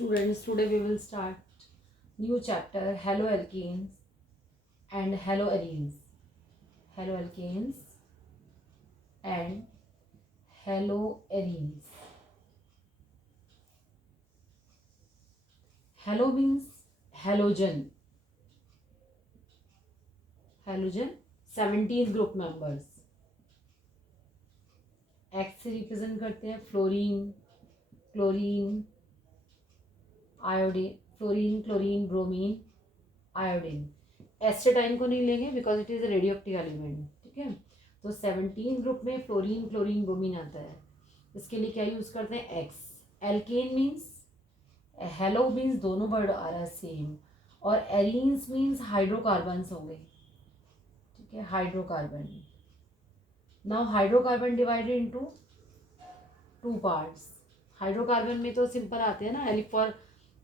Students, today we will start new chapter, haloalkenes and haloarenes. Haloalkenes and haloarenes. Halo means halogen. Halogen, 17 group members. X से represent करते हैं fluorine, chlorine, iodine, fluorine, chlorine, bromine, iodine. Astatine को नहीं लेंगे because it is a radioactive element. ठीक है, तो 17 group में फ्लोरीन, क्लोरीन, ब्रोमीन आता है. इसके लिए क्या यूज करते हैं? X. Alkane means, halo means दोनों वर्ड आ रहा है सेम, और एरीन्स मीन्स हाइड्रोकार्बन्स होंगे. ठीक है, hydrocarbon. Now hydrocarbon divided into two parts. Hydrocarbon में तो सिंपल आते हैं ना, एलिफ फॉर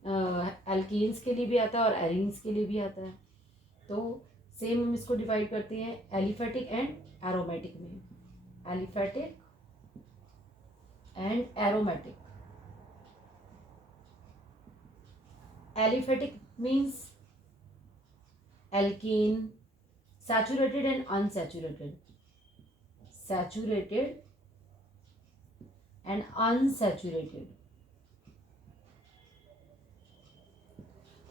एल्कीन्स के लिए भी आता है और एरीन्स के लिए भी आता है. तो सेम हम इसको डिवाइड करते हैं एलिफेटिक एंड एरोमेटिक में. Aliphatic and aromatic. Aliphatic means alkene, saturated and unsaturated. Saturated and unsaturated.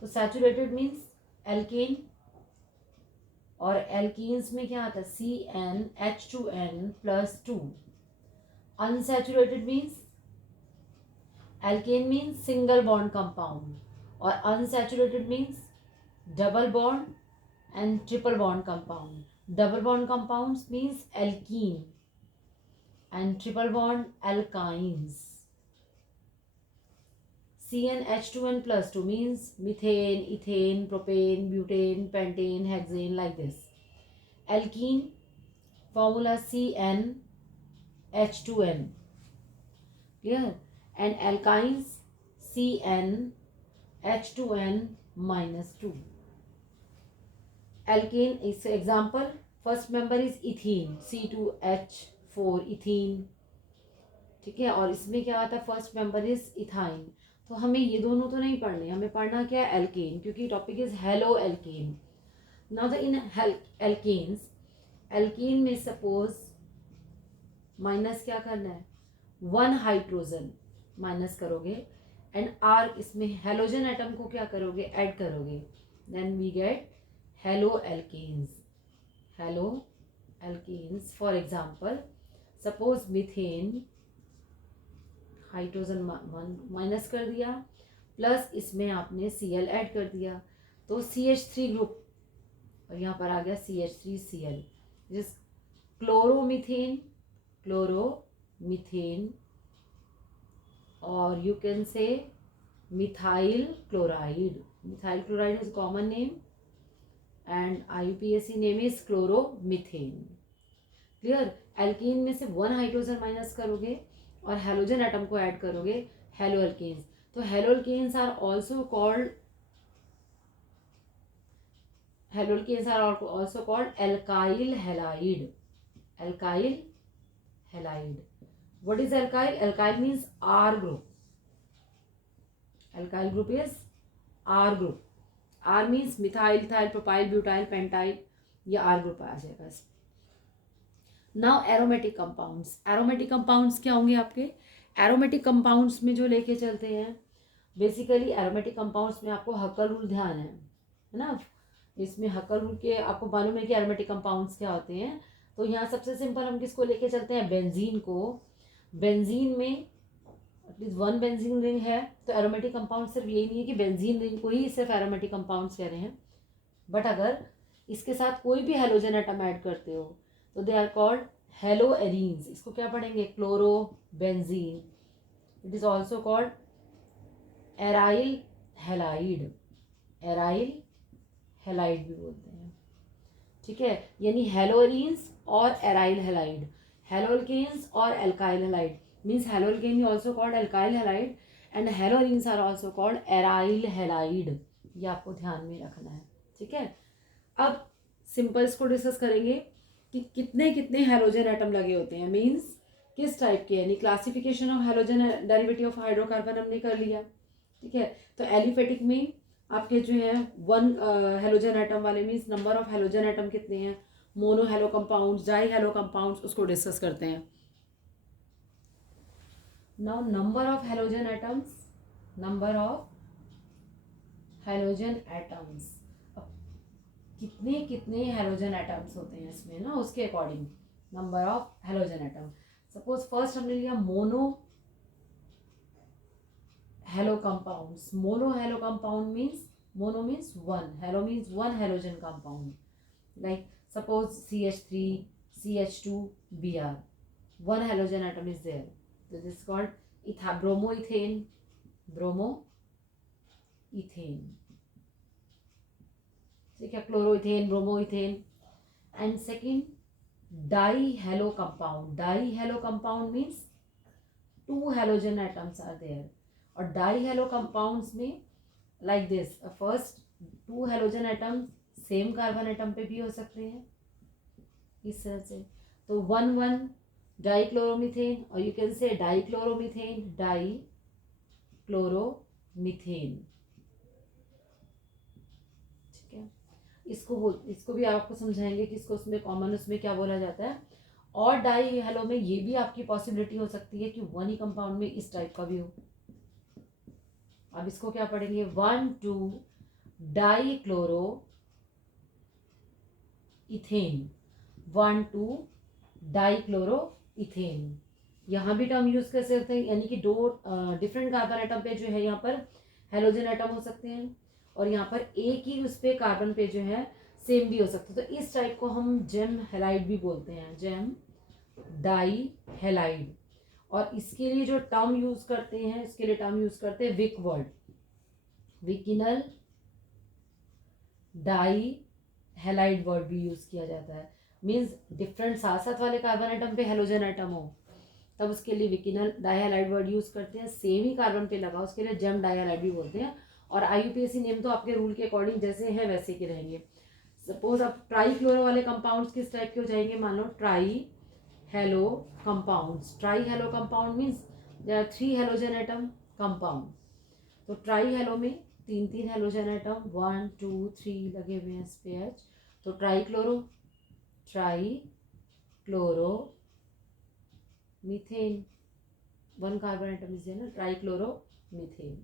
तो saturated means alkane, और alkenes में क्या आता है? CnH2n plus 2. Unsaturated means, alkane means single bond compound, और unsaturated means double bond and triple bond compound. Double bond compounds means alkene and triple bond alkynes. CnH2n plus 2 means methane, ethane, propane, butane, pentane, hexane, like this. Alkene formula CnH2n. Clear? And alkynes CnH2n minus 2. Alkane is example. First member is ethene, C2H4 ethene. ठीक है, और इसमें क्या आता है? First member is ethyne. तो हमें ये दोनों तो नहीं पढ़ने, हमें पढ़ना क्या है? एल्केन, क्योंकि topic is halo alkane. Now the in alkanes, alkane में सपोज माइनस क्या करना है? 1 हाइड्रोजन माइनस करोगे, एंड आर इसमें हेलोजन एटम को क्या करोगे? ऐड करोगे. Then we get halo alkanes. Halo alkanes. For example, suppose methane, hydrogen minus कर दिया, प्लस इसमें आपने Cl ऐड कर दिया, तो CH3 ग्रुप, और यहाँ पर आ गया CH3Cl, जिस क्लोरोमीथेन, क्लोरोमीथेन, और you can say methyl chloride. Methyl chloride is common name and IUPAC name is chloromethane. Clear? Alkene में से 1 हाइड्रोजन माइनस करोगे और हेलोजन एटम को ऐड करोगे, हेलो एल्केन्स. तो halo alkanes are also called alkyl halide. Alkyl halide. What is alkyl? Alkyl means R group. Alkyl group is R group. R means methyl, ethyl, propyl, butyl, pentyl, ये R group आ जाएगा. Now aromatic compounds. Aromatic compounds क्या होंगे आपके? Aromatic compounds में जो लेके चलते हैं, बेसिकली एरोमेटिक कंपाउंड्स में आपको हक्कल रूल ध्यान है ना. इसमें हक्कल रूल के आपको मालूम है कि एरोमेटिक कंपाउंड्स क्या होते हैं. तो यहाँ सबसे सिंपल हम किसको लेके चलते हैं? बेंजीन को. बेंजीन में एटलीस्ट 1 बेंजीन रिंग है, तो एरोमेटिक कंपाउंड सिर्फ यही नहीं है कि बेंजीन रिंग को ही सिर्फ एरोमेटिक कंपाउंड्स कह रहे हैं, बट अगर इसके साथ कोई भी हेलोजन एटम ऐड करते हो तो they are called halo arenes. इसको क्या पढ़ेंगे? Chloro benzene. It is also called aryl halide. Aryl halide भी बोलते हैं. ठीक है, यानी हेलो एरीन्स और एराइल हैलाइड. हेलोल्केन्स और alkyl halide means haloalkane is also called alkyl halide and haloarenes are also called aryl halide. ये आपको ध्यान में रखना है. ठीक है, अब सिंपल्स को डिस्कस करेंगे कि कितने कितने हेलोजन एटम लगे होते हैं, मीन्स किस टाइप के. यानी classification of halogen derivative of hydrocarbon हमने कर लिया. ठीक है। तो एलिफेटिक में आपके जो है वन हेलोजन एटम वाले means number of halogen atom कितने हैं, mono hello compounds, die halo compounds, उसको डिस्कस करते हैं। Now number of halogen atoms, number of halogen atoms, कितने कितने हेलोजन एटम्स होते हैं इसमें ना, उसके according number of halogen atom. Suppose first हमने लिया mono hello compounds. Mono hello compound means, mono means one, hello means one halogen compound, like suppose CH3 CH2 Br, one halogen atom is there, so this is called bromoethane, bromoethane, ठीक है, chloroethane, bromoethane. And second di halo compound, di halo compound means two halogen atoms are there, और di halo compounds में like this, first two halogen atom same carbon atom पे भी हो सकते हैं इस तरह से, तो वन वन डाई क्लोरोमीथेन, और यू कैन से डाई क्लोरोमीथेन, डाई क्लोरोमीथेन, ठीक है। इसको भी आपको समझाएंगे कि इसको उसमें कॉमन उसमें क्या बोला जाता है। और डाई हेलो में ये भी आपकी पॉसिबिलिटी हो सकती है कि वन ही कंपाउंड में इस टाइप का भी हो। अब इसको क्या पढ़ेंगे, one two die chloro ethane, one two die chloro ethane, यहाँ भी टर्म यूज कर सकते हैं, यानी कि दो डिफरेंट कार्बन एटम पे जो है यहाँ पर हेलोजन एटम हो सकते हैं, और यहाँ पर एक ही उस पे कार्बन पे जो है सेम भी हो सकते हैं, तो इस टाइप को हम जेम हेलाइड भी बोलते हैं, जेम डाई हेलाइड। और इसके लिए जो टर्म यूज करते हैं, इसके लिए टर्म यूज करते हैं vic word, vicinal di halide word भी यूज किया जाता है, मीन्स डिफरेंट साथ साथ वाले कार्बन एटम पे हेलोजन एटम हो तब उसके लिए विकिनल डाइहैलाइड वर्ड यूज करते हैं, सेम ही कार्बन पे लगा उसके लिए जेम डाइहैलाइड भी बोलते हैं। और IUPAC नेम तो आपके रूल के अकॉर्डिंग जैसे हैं वैसे के रहेंगे। सपोज अब ट्राई क्लोरो वाले कंपाउंड्स किस टाइप के हो जाएंगे, मान लो tri halo compounds, tri halo compound means there are three halogen atom compound, तो ट्राई हेलो में तीन तीन halogen atom, one two three लगे हुए हैं इस पे H, तो tri chloro methane, one carbon atom is there ना, ट्राई क्लोरो मीथेन,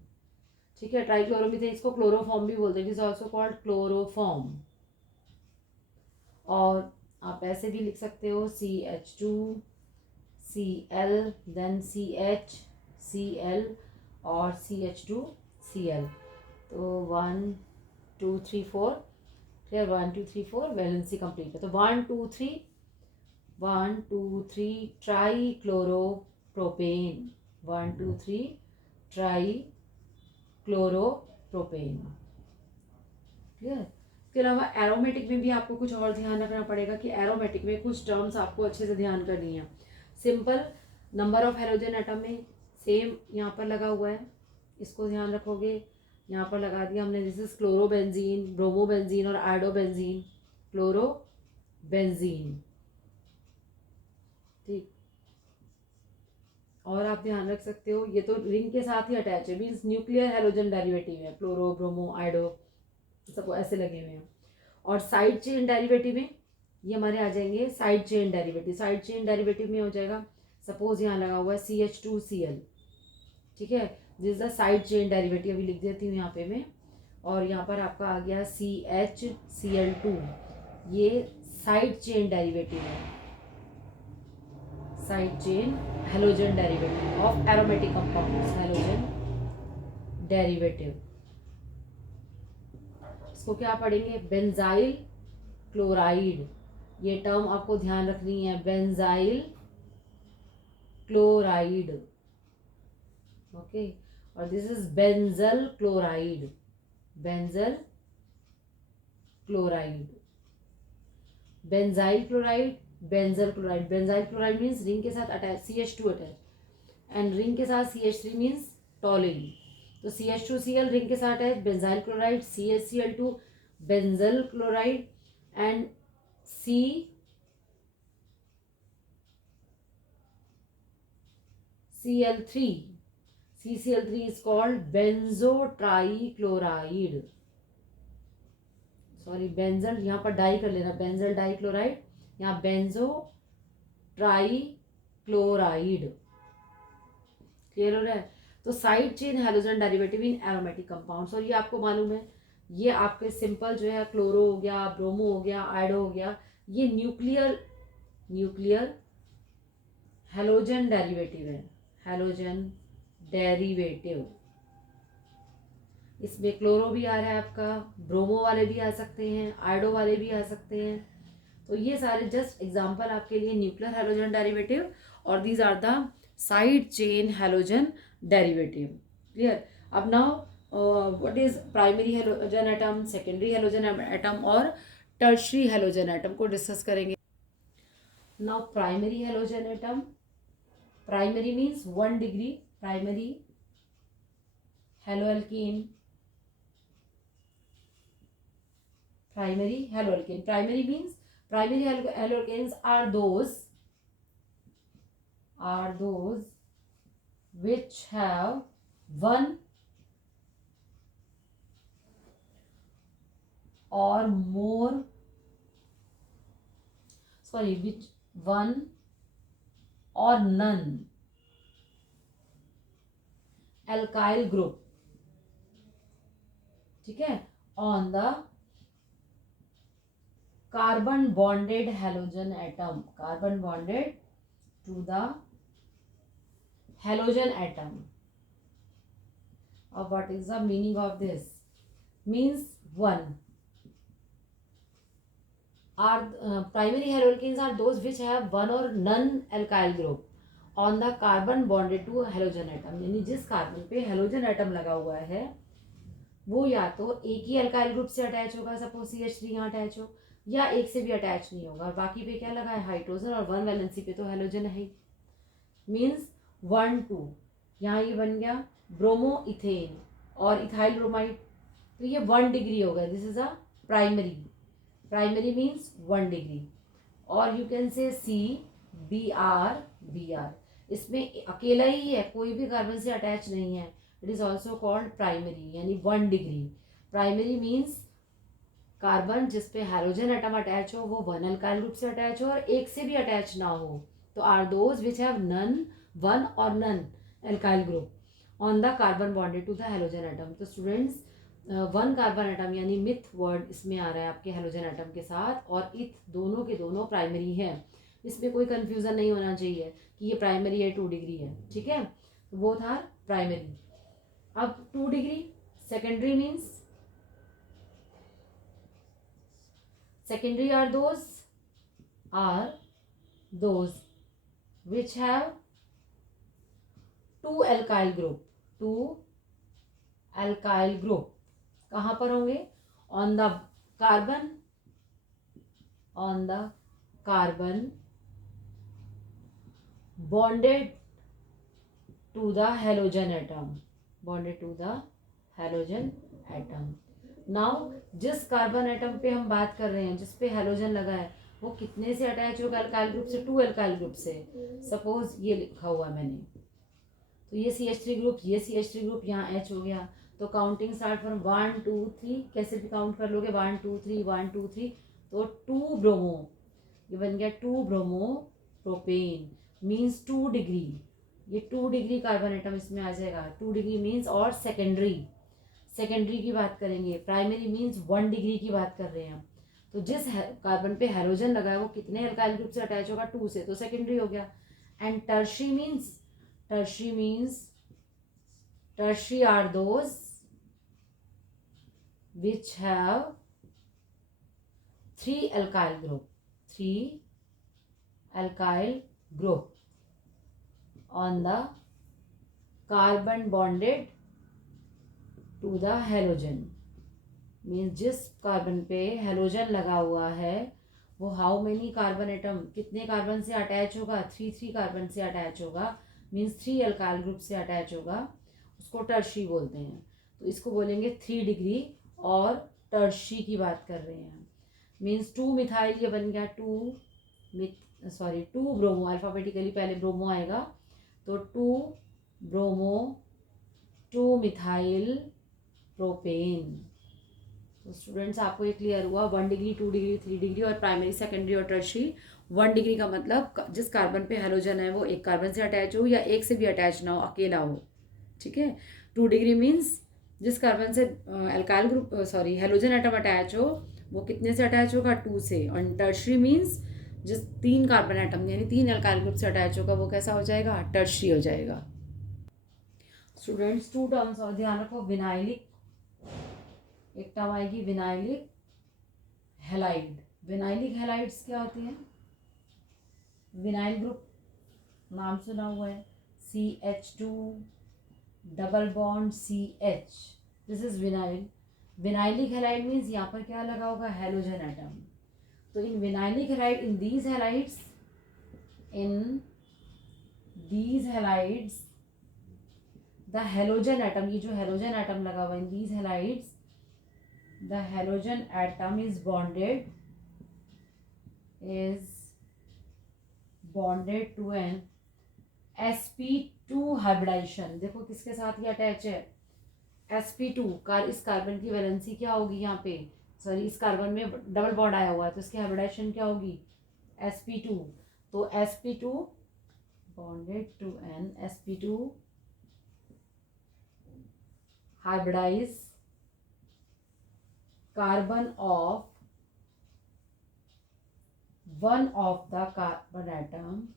ठीक है। ट्राई क्लोरोमीथेन, इसको क्लोरोफॉर्म भी बोलते हैं, it is also called chloroform. और आप ऐसे भी लिख सकते हो CH2 Cl, then CH Cl और CH2 Cl, तो 1 2 3 4, क्लियर, 1 2 3 4 वैलेंसी कंप्लीट है, तो 1 2 3 try chloropropane, 1 2 3 try chloropropane, clear. इसके अलावा एरोमेटिक में भी आपको कुछ और ध्यान रखना पड़ेगा कि एरोमेटिक में कुछ टर्म्स आपको अच्छे से ध्यान करनी है। Simple number of halogen atom में सेम यहाँ पर लगा हुआ है, इसको ध्यान रखोगे, यहाँ पर लगा दिया हमने, दिस इज क्लोरोबेंजीन, ब्रोमोबेंजीन और आयोडोबेंजीन, क्लोरोबेंजीन, ठीक। और आप ध्यान रख सकते हो ये तो रिंग के साथ ही अटैच है, मीन्स न्यूक्लियर हेलोजन डेरिवेटिव है, क्लोरो ब्रोमो आयोडो सबको ऐसे लगे हुए हैं। और साइड चेन डेरिवेटिव में ये हमारे आ जाएंगे side chain derivative, side chain derivative में हो जाएगा, सपोज यहाँ लगा हुआ है CH2Cl, ठीक है, this is the side chain derivative, अभी लिख देती हूँ यहाँ पे मैं, और यहाँ पर आपका आ गया CHCl2, ये साइड चेन डेरिवेटिव है, side chain halogen derivative of aromatic compounds, halogen derivative. इसको क्या पढ़ेंगे, बेंजाइल क्लोराइड, ये टर्म आपको ध्यान रखनी है, बेंजाइल क्लोराइड, ओके। और this is benzyl chloride, benzyl chloride, benzyl chloride, benzyl chloride, benzyl chloride means ring के साथ attach CH2 attach, and ring के साथ CH3 मीन्स टॉलिन, तो CH2Cl रिंग के साथ attach, benzyl chloride, CHCl2 benzyl chloride, and CL3 CCl3 is called benzotrichloride. Sorry benzyl, यहाँ पर die कर लेना, बेंजल डाइक्लोराइड, यहाँ बेंजो ट्राइक्लोराइड। क्लियर हो रहा है? तो side chain halogen derivative in aromatic compounds, और ये आपको मालूम है, ये आपके सिंपल जो है क्लोरो हो गया, ब्रोमो हो गया, आयोडो हो गया, ये न्यूक्लियर हैलोजन डेरिवेटिव है, हैलोजन डेरिवेटिव। इसमें क्लोरो भी आ रहा है आपका, ब्रोमो वाले भी आ सकते हैं, आयोडो वाले भी आ सकते हैं। तो ये सारे जस्ट एग्जांपल आपके लिए न्यूक्लियर हैलोजन डेरिवेटिव, और these are the side chain halogen derivative. Clear? अब now what is primary halogen atom, secondary halogen atom और टर्शरी हैलोजन एटम को डिस्कस करेंगे। Now primary halogen atom, primary means 1 degree, primary haloalkane, primary haloalkane. Primary means primary haloalkanes are those which have one or more, sorry, which one or none alkyl group, ठीक है, on the carbon bonded halogen atom, carbon bonded to the halogen atom. What is the meaning of this? Means one are primary haloalkanes are those which have one or none alkyl group on the carbon bonded to halogen atom, यानी जिस carbon पे halogen atom लगा हुआ है वो या तो एक ही अल्काइल ग्रुप से अटैच होगा, सपोज CH3 यहाँ अटैच हो, या एक से भी अटैच नहीं होगा, और बाकी पे क्या लगा है, हाइड्रोजन, और 1 वैलेंसी पे तो हेलोजन है। मीन्स 1 2, यहाँ ये बन गया ब्रोमो इथेन और इथाइल ब्रोमाइड, तो ये 1 डिग्री हो गया, this is a primary means 1 degree. और यू कैन से CBr, इसमें अकेला ही है, कोई भी कार्बन से अटैच नहीं है, it is also called primary, यानी 1 डिग्री। प्राइमरी मीन्स कार्बन जिसपे हैलोजन एटम अटैच हो वो 1 अल्काइल ग्रुप से अटैच हो और एक से भी अटैच ना हो, तो are those which have none, 1 और none alkyl group on the carbon bonded to the halogen atom. तो स्टूडेंट्स 1 कार्बन एटम यानी मिथ वर्ड इसमें आ रहा है आपके हैलोजन एटम के साथ, और इथ दोनों के दोनों प्राइमरी है, इसमें कोई कंफ्यूजन नहीं होना चाहिए कि ये प्राइमरी है 2 डिग्री है, ठीक है, वो था प्राइमरी। अब 2 degree secondary means, secondary are those which have 2 alkyl group, कहाँ पर होंगे, on the carbon bonded to the halogen atom, now जिस कार्बन एटम पे हम बात कर रहे हैं, जिस पे हेलोजन लगा है, वो कितने से अटैच होगा अल्काइल ग्रुप से, 2 अल्काइल ग्रुप से। सपोज ये लिखा हुआ मैंने, तो ये CH3 ग्रुप, ये CH3 ग्रुप, यहाँ H हो गया, तो काउंटिंग स्टार्ट फ्रॉम 1 2 3, कैसे भी काउंट कर लोगे, 1 2 3 1 2 3, तो 2 ब्रोमो, ये बन गया 2 ब्रोमो प्रोपेन, मीन्स 2 डिग्री, ये 2 डिग्री कार्बन एटम इसमें आ जाएगा। 2 डिग्री मीन्स, और सेकेंडरी की बात करेंगे, प्राइमरी मीन्स 1 डिग्री की बात कर रहे हैं हम, तो जिस कार्बन पे हेलोजन लगा है वो कितने अल्काइल ग्रुप से अटैच होगा, 2 से, तो सेकेंडरी हो गया। And tertiary are those which have 3 alkyl group on the carbon bonded to the halogen, means जिस कार्बन पे हेलोजन लगा हुआ है वो हाउ मेनी कार्बन एटम, कितने कार्बन से अटैच होगा, 3 कार्बन से अटैच होगा, मीन्स 3 अल्काइल ग्रुप से अटैच होगा, उसको टर्शी बोलते हैं। तो इसको बोलेंगे 3 डिग्री, और टर्शी की बात कर रहे हैं, मीन्स 2 मिथाइल, ये बन गया 2 ब्रोमो, अल्फाबेटिकली पहले ब्रोमो आएगा, तो 2 ब्रोमो टू मिथाइल प्रोपेन। तो स्टूडेंट्स आपको ये क्लियर हुआ 1 डिग्री 2 डिग्री 3 डिग्री और प्राइमरी सेकेंडरी और टर्शियरी। 1 डिग्री का मतलब जिस कार्बन पे हेलोजन है वो एक कार्बन से अटैच हो या एक से भी अटैच ना हो, अकेला हो, ठीक है। 2 डिग्री मीन्स जिस कार्बन से alkyl group halogen atom attach हो वो कितने से अटैच होगा, 2 से। और टर्शियरी मीन्स जिस 3 कार्बन एटम यानी 3 एल्काइल ग्रुप से अटैच होगा वो कैसा हो जाएगा, टर्शियरी हो जाएगा। स्टूडेंट्स 2 टर्म्स और ध्यान रखो, विनाइलिक एक टर्म आएगी विनाइलिक हैलाइड। विनाइलिक हैलाइड्स क्या होती हैं, विनाइल ग्रुप नाम सुना हुआ है, CH2 double bond CH, this is vinyl. Vinylic halide means यहाँ पर क्या लगा होगा, हेलोजन एटम। तो in vinylic halide in these halides the halogen atom, ये जो हेलोजन एटम लगा हुआ in these halides the halogen atom is bonded to an sp2 hybridization। देखो किसके साथ ये अटैच है, sp2 इस कार्बन की वैलेंसी क्या होगी यहाँ पे, सॉरी इस कार्बन में डबल बॉन्ड आया हुआ है तो इसकी हाइब्रिडाइजेशन क्या होगी, sp2। तो sp2 bonded to an sp2 hybridized carbon of one of the carbon atom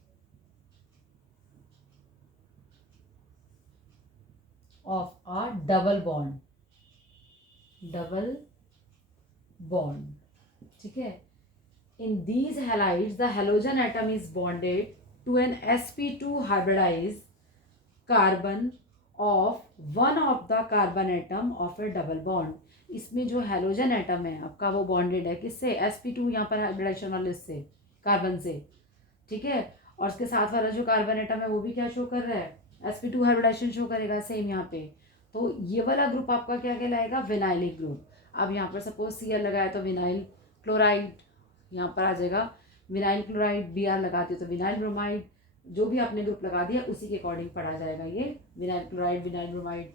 of a double bond, ठीक है। In these halides the halogen atom is bonded to an sp2 hybridized carbon of one of the carbon atom of a double bond। इसमें जो halogen atom है आपका वो bonded है किससे, sp2, यहाँ पर हाइब्रिडाइजेशन वाले से कार्बन से, ठीक है। और उसके साथ वाला जो कार्बन एटम है वो भी क्या शो कर रहा है, sp2 हाइब्रिडाइजेशन शो करेगा सेम यहाँ पे। तो ये वाला ग्रुप आपका क्या कहलाएगा, विनाइलिक ग्रुप। अब यहाँ पर सपोज Cl लगाया तो विनाइल क्लोराइड यहाँ पर आ जाएगा, विनाइल क्लोराइड Br लगाते हो तो विनाइल ब्रोमाइड, जो भी आपने ग्रुप लगा दिया उसी के अकॉर्डिंग पढ़ा जाएगा ये vinyl chloride vinyl bromide,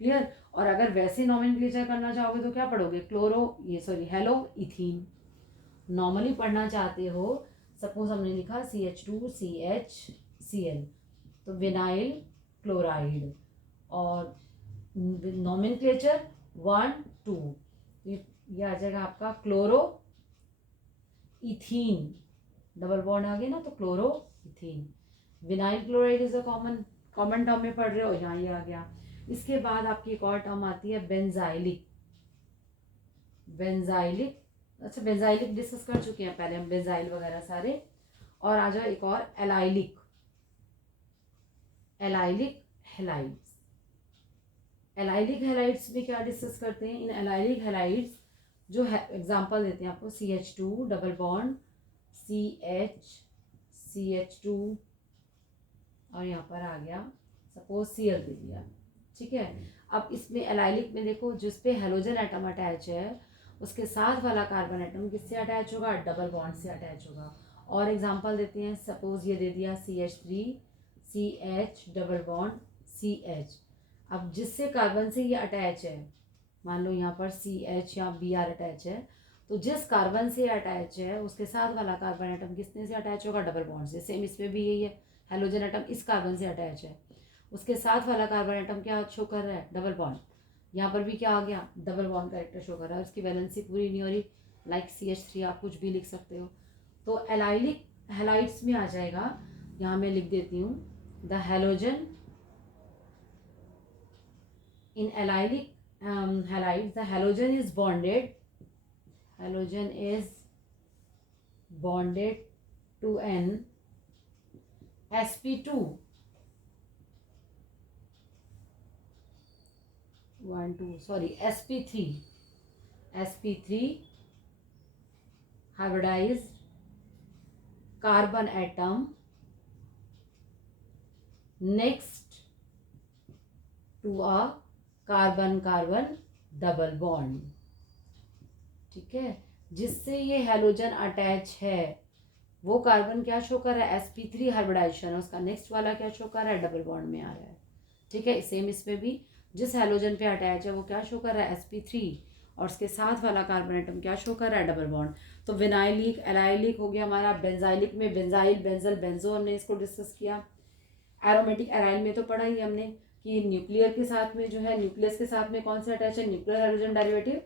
clear. और अगर वैसे नॉमेनक्लेचर करना चाहोगे तो क्या पढ़ोगे, हेलो इथीन। नॉर्मली पढ़ना चाहते हो, सपोज हमने लिखा CH2CHCl तो विनाइल क्लोराइड, और नॉमेनक्लेचर 1 2 ये आ जाएगा आपका क्लोरो इथीन, डबल बॉन्ड आ गया ना तो chloro ethene. Vinyl chloride is a common term में पढ़ रहे हो, यहाँ ये आ गया। इसके बाद आपकी एक और टर्म आती है बेंजाइलिक। अच्छा बेंजाइलिक डिस्कस कर चुके हैं पहले हम, बेंजाइल वगैरह सारे। और आ जाओ एक और एलाइलिक हैलाइड्स। एलाइलिक हैलाइड्स में क्या डिस्कस करते हैं, इन एलाइलिक हैलाइड्स जो है एग्जांपल देते हैं आपको, CH2 डबल बॉन्ड CH2 और यहाँ पर आ गया सपोज Cl दे दिया, ठीक है। अब इसमें एलाइलिक में देखो जिस पे हेलोजन एटम अटैच है उसके साथ वाला कार्बन एटम किससे अटैच होगा, डबल बॉन्ड से अटैच होगा। और एग्जांपल देते हैं, सपोज ये दे दिया CH3 CH double bond CH। अब जिससे कार्बन से ये अटैच है, मान लो यहाँ पर CH या Br अटैच है, तो जिस कार्बन से अटैच है उसके साथ वाला कार्बन एटम किसने से अटैच होगा, डबल बॉन्ड से। सेम इसमें भी यही है, हेलोजन एटम इस कार्बन से अटैच है, उसके साथ वाला कार्बन एटम क्या शो कर रहा है, डबल बॉन्ड। यहाँ पर भी क्या आ गया, डबल बॉन्ड कैरेक्टर शो कर रहा है, उसकी वैलेंसी पूरी नहीं हो रही, लाइक CH3 आप कुछ भी लिख सकते हो। तो एलाइलिक हैलाइड्स में आ जाएगा, यहाँ मैं लिख देती हूँ, the halogen in allylic halides the halogen is bonded to an sp2 sp3 hybridized carbon atom next to a carbon double bond, ठीक है। जिससे ये हेलोजन अटैच है वो कार्बन क्या शो कर रहा है, sp3 हाइब्रिडाइजेशन, उसका नेक्स्ट वाला क्या शो कर रहा है, डबल बॉन्ड में आ रहा है, ठीक है। सेम इसमें भी जिस हैलोजन पे अटैच है वो क्या शो कर रहा है, sp3, और उसके साथ वाला कार्बन एटम क्या शो कर रहा है, डबल बॉन्ड। तो विनाइलिक, एलाइलिक हो गया हमारा। बेंजाइलिक में बेंजाइल, बेंजल, बेंजो हमने इसको डिस्कस किया। एरोमेटिक एराइल में तो पढ़ा ही हमने कि न्यूक्लियर के साथ में जो है, न्यूक्लियस के साथ में कौन सा अटैच है, न्यूक्लियर हाइड्रोजन डेरिवेटिव